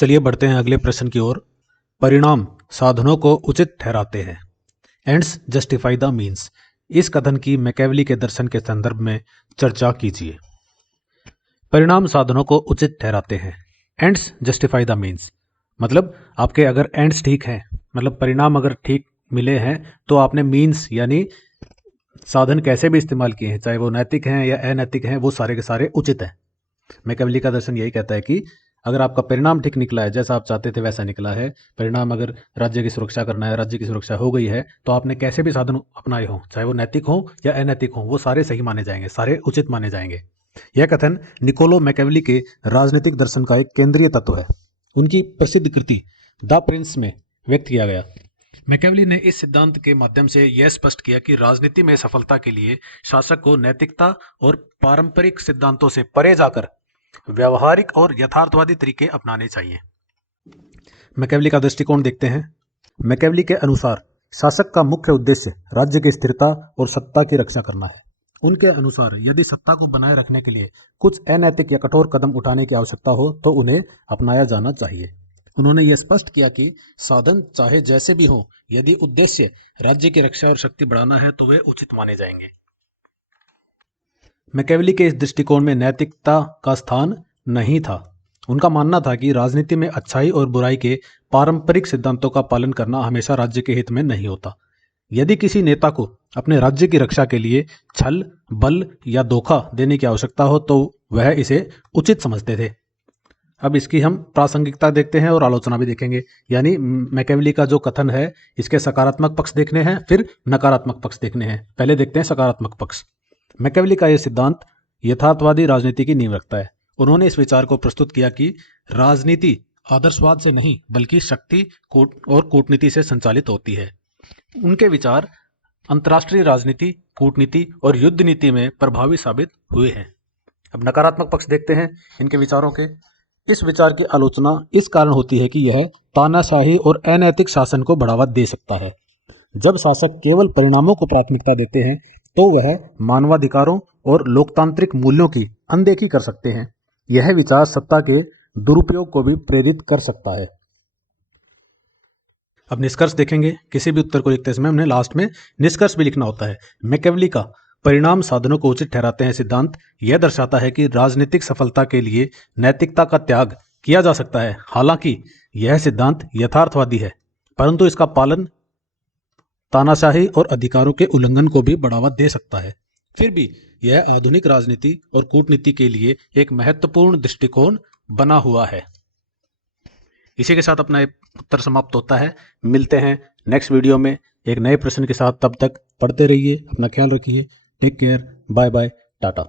चलिए बढ़ते हैं अगले प्रश्न की ओर। परिणाम साधनों को उचित ठहराते हैं। Ends justify the means. इस कथन की मैकेवली के दर्शन के संदर्भ में चर्चा कीजिए। परिणाम साधनों को उचित ठहराते हैं। एंड्स जस्टिफाई द मीन्स मतलब आपके अगर एंड्स ठीक हैं, मतलब परिणाम अगर ठीक मिले हैं, तो आपने मीन्स यानी साधन कैसे भी इस्तेमाल किए हैं, चाहे वो नैतिक हैं या अनैतिक हैं, वो सारे के सारे उचित हैं। मैकेवली का दर्शन यही कहता है कि अगर आपका परिणाम ठीक निकला है, जैसा आप चाहते थे वैसा निकला है, परिणाम अगर राज्य की सुरक्षा करना है, राज्य की सुरक्षा हो गई है, तो आपने कैसे भी साधन अपनाए हों, चाहे वो नैतिक हो या अनैतिक हो, वो सारे सही माने जाएंगे, सारे उचित माने जाएंगे। यह कथन निकोलो मैकेवली के राजनीतिक दर्शन का एक केंद्रीय तत्व है। उनकी प्रसिद्ध कृति द प्रिंस में व्यक्त किया गया। मैकेवली ने इस सिद्धांत के माध्यम से यह स्पष्ट किया कि राजनीति में सफलता के लिए शासक को नैतिकता और पारंपरिक सिद्धांतों से परे जाकर व्यवहारिक और यथार्थवादी तरीके अपनाने चाहिए। मैकेवली का दृष्टिकोण देखते हैं। मैकेवली के अनुसार शासक का मुख्य उद्देश्य राज्य की स्थिरता और सत्ता की रक्षा करना है। उनके अनुसार यदि सत्ता को बनाए रखने के लिए कुछ अनैतिक या कठोर कदम उठाने की आवश्यकता हो तो उन्हें अपनाया जाना चाहिए। उन्होंने यह स्पष्ट किया कि साधन चाहे जैसे भी हो, यदि उद्देश्य राज्य की रक्षा और शक्ति बढ़ाना है तो वे उचित माने जाएंगे। मैकेवली के इस दृष्टिकोण में नैतिकता का स्थान नहीं था। उनका मानना था कि राजनीति में अच्छाई और बुराई के पारंपरिक सिद्धांतों का पालन करना हमेशा राज्य के हित में नहीं होता। यदि किसी नेता को अपने राज्य की रक्षा के लिए छल, बल या धोखा देने की आवश्यकता हो तो वह इसे उचित समझते थे। अब इसकी हम प्रासंगिकता देखते हैं और आलोचना भी देखेंगे। यानी मैकेवली का जो कथन है, इसके सकारात्मक पक्ष देखने हैं, फिर नकारात्मक पक्ष देखने हैं। पहले देखते हैं सकारात्मक पक्ष। मैकेवली का यह सिद्धांत यथार्थवादी राजनीति की नींव रखता है। उन्होंने इस विचार को प्रस्तुत किया कि राजनीति आदर्शवाद से नहीं बल्कि शक्ति और कूटनीति से संचालित होती है। उनके विचार अंतर्राष्ट्रीय राजनीति, कूटनीति और युद्ध नीति में प्रभावी साबित हुए हैं। अब नकारात्मक पक्ष देखते हैं इनके विचारों के। इस विचार की आलोचना इस कारण होती है कि यह तानाशाही और अनैतिक शासन को बढ़ावा दे सकता है। जब शासक केवल परिणामों को प्राथमिकता देते हैं तो वह मानवाधिकारों और लोकतांत्रिक मूल्यों की अनदेखी कर सकते हैं। यह विचार सत्ता के दुरुपयोग को भी प्रेरित कर सकता है। अब निष्कर्ष देखेंगे। किसी भी उत्तर को लिखते समय हमने लास्ट में निष्कर्ष भी लिखना होता है। मैकेवली का परिणाम साधनों को उचित ठहराते हैं सिद्धांत यह दर्शाता है कि राजनीतिक सफलता के लिए नैतिकता का त्याग किया जा सकता है। हालांकि यह सिद्धांत यथार्थवादी है, परंतु इसका पालन तानाशाही और अधिकारों के उल्लंघन को भी बढ़ावा दे सकता है। फिर भी यह आधुनिक राजनीति और कूटनीति के लिए एक महत्वपूर्ण दृष्टिकोण बना हुआ है। इसी के साथ अपना उत्तर समाप्त होता है। मिलते हैं नेक्स्ट वीडियो में एक नए प्रश्न के साथ। तब तक पढ़ते रहिए, अपना ख्याल रखिए। Take care, bye bye, Tata.